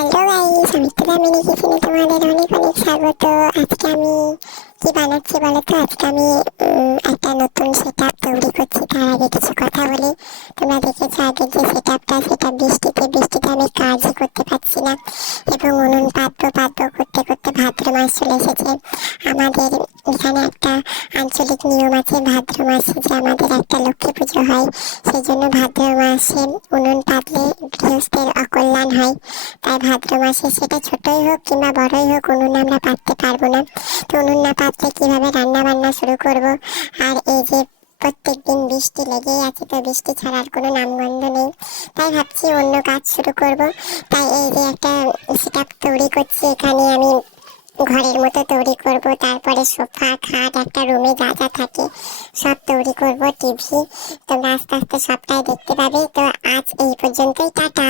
Hello guys, আমি তো mini কিচেনে তোমাদের অনেক অনেক স্বাগত। আজকে আমি কি বানাচ্ছি বলো তো? আজকে আমি একটা নতুন সেটআপ তৈরি করছি। তার আগে কিছু কথা বলি। তোমরা দেখেছো আগে যে সেটআপটা, সেটা বৃষ্টিতে আমি কাজই করতে পারছি না, এবং উনুন পাতবো করতে করতে ভাদ্র মাস চলে এসেছে। আমাদের এখানে একটা আঞ্চলিক নিয়ম আছে, ভাদ্র মাসে যে আমাদের একটা লক্ষ্মী পুজো হয়, সেই জন্য ভাদ্র মাসে উনুন পাতলে গৃহস্থের অকল্যাণ হয়। তাই ভাদ্র মাসে, সেটা ছোটই হোক কিংবা বড়ই হোক, উনুন আমরা পাততে পারবো না। তো উনুন না পাতলে কিভাবে রান্না বান্না শুরু করব? আর এই যে প্রত্যেকদিন বৃষ্টি লেগেই আছে, তো বৃষ্টি ছাড়ার কোনো নামগন্ধ নেই। তাই ভাবছি অন্য কাজ শুরু করব। তাই এই যে একটা সেটআপ তৈরি করছি, এখানে আমি ঘরের মতো তৈরি করব। তারপরে সোফা, খাট, একটা রুমে যা যা থাকে সব তৈরি করব, টিভি। তোমরা আস্তে আস্তে সবটাই দেখতে পাবে। তো আজ এই পর্যন্তই, টাটা।